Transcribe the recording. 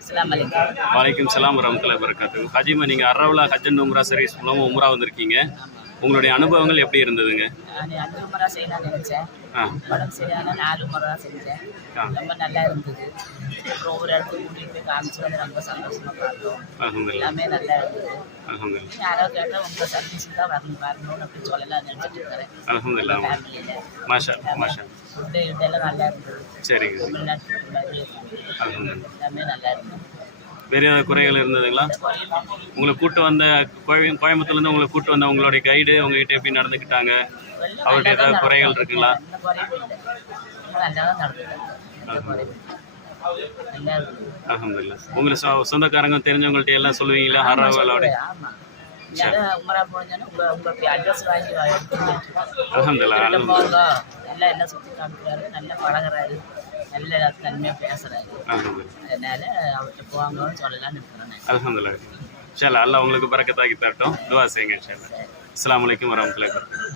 அஸ்ஸலாமு அலைக்கும். வலைக்கும் சலாம் வரமத்துல்லாஹி வபரகாத்துஹு. ஹஜிமா, நீங்கள் அரவலா ஹஜ் அண்ட் உம்ரா சர்வீஸ் மூலமாக உம்ரா வந்திருக்கீங்க. உங்களுடைய அனுபவங்கள் எப்படி இருந்ததுங்க? நான் 5 உமரா செய்யணும்னு நினச்சேன். உடம்பு சரியான 4 உமரா செஞ்சேன். ரொம்ப நல்லா இருந்தது. அப்புறம் ஒவ்வொரு இடத்துக்கு கூட்டிகிட்டு போய் காமிச்சு வந்து ரொம்ப சந்தோஷமாக பார்த்தோம். எல்லாமே நல்லா இருந்தது. யாரோ கேட்டால் உங்கள் சர்வீஸ் தான் வரணும்னு அப்படி சொல்லலாம் நினச்சிட்டு இருக்கிறேன். அல்ஹம்துலில்லாஹ். ஃபேமிலியில் மாஷா மாஷா. ஃபுட்டு இதெல்லாம் நல்லா இருந்தது. சரிங்க. தமிழ்நாட்டு மாதிரி அல்ஹம்துலில்லாஹ். எல்லாமே நல்லா இருந்தது. வேறு ஏதாவது குறைகள் இருந்ததுங்களா? உங்களை கூட்டு வந்த கோயம்புத்தூர்லேருந்து உங்களை கூட்டு வந்த உங்களுடைய கைடு உங்ககிட்ட எப்படி நடந்துக்கிட்டாங்க? அவர்கிட்ட ஏதாவது குறைகள் இருக்குங்களா? எந்த குறையும் இல்லை. நல்லா தான் நடந்தது. எந்த குறையும் இல்லை. நல்லா இருந்தது. அல்ஹம்துலில்லாஹ். உங்களுக்கு சொந்தக்காரங்க தெரிஞ்சவங்கள்ட்ட எல்லாம் சொல்லுவீங்களா? அரவலோட ஆமாம். உமரா போனீங்கன்னா உங்களுக்கு அட்ரஸ் வாங்கி அல்ஹம்துலில்லாஹ். போங்க. எல்லாம் என்ன சுற்றி காமிக்கிறாரு, நல்லா பழகுறாரு, நல்ல தன்மையாக பேசுகிறாரு. அதனால அவர்கிட்ட போவாங்கன்னு சொல்லலாம்னு இருக்கிறேன். அல்ஹம்துலில்லாஹ். இன்ஷா அல்லாஹ் உங்களுக்கு பரக்கத்தாக்கி தரட்டும். துஆ செய்யுங்க இன்ஷா அல்லாஹ். அஸ்ஸலாமு அலைக்கும் வரஹ்மத்துல்லாஹி வபரகாத்துஹு.